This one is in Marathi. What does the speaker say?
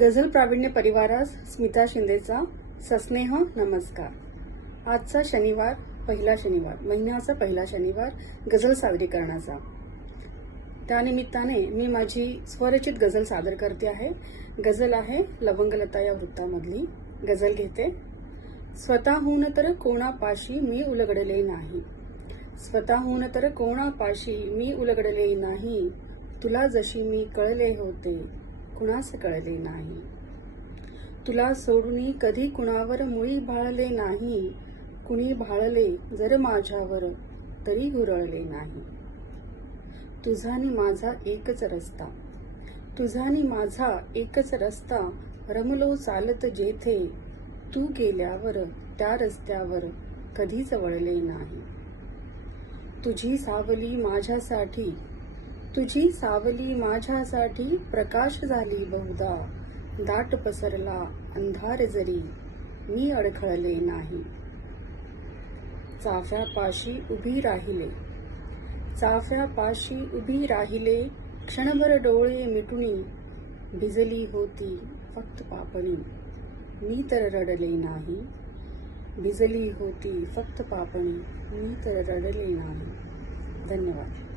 गझल प्रावीण्य परिवारास स्मिता शिंदेचा सस्नेह नमस्कार. आजचा शनिवार, पहिला शनिवार, महिन्याचा पहिला शनिवार गझल सादरीकरणाचा. त्यानिमित्ताने मी माझी स्वरचित गझल सादर करते आहे. गझल आहे लवंगलता या वृत्तामधली. गझल घेते. स्वतःहून तर कोणापाशी मी उलगडले नाही, स्वतःहून तर कोणापाशी मी उलगडले नाही, तुला जशी मी कळले होते कुणास कळले नाही. तुला सोडून कधी कुणावर मुळी भाळले नाही, कुणी भाळले जर माझ्यावर तरी घुरळले नाही. तुझानी माझा एकच रस्ता, तुझानी माझा एकच रस्ता, रमलो चालत जेथे, तू गेल्यावर त्या रस्त्यावर कधीच वळले नाही. तुझी सावली माझ्यासाठी, तुझी सावली माझ्यासाठी प्रकाश झाली बहुधा, दाट पसरला अंधार जरी मी अडखळले नाही. चाफ्यापाशी उभी राहिले, चाफ्यापाशी उभी राहिले, क्षणभर डोळे मिटुनी, भिजली होती फक्त पापणी, मी तर रडले नाही. भिजली होती फक्त पापणी, मी तर रडले नाही. धन्यवाद.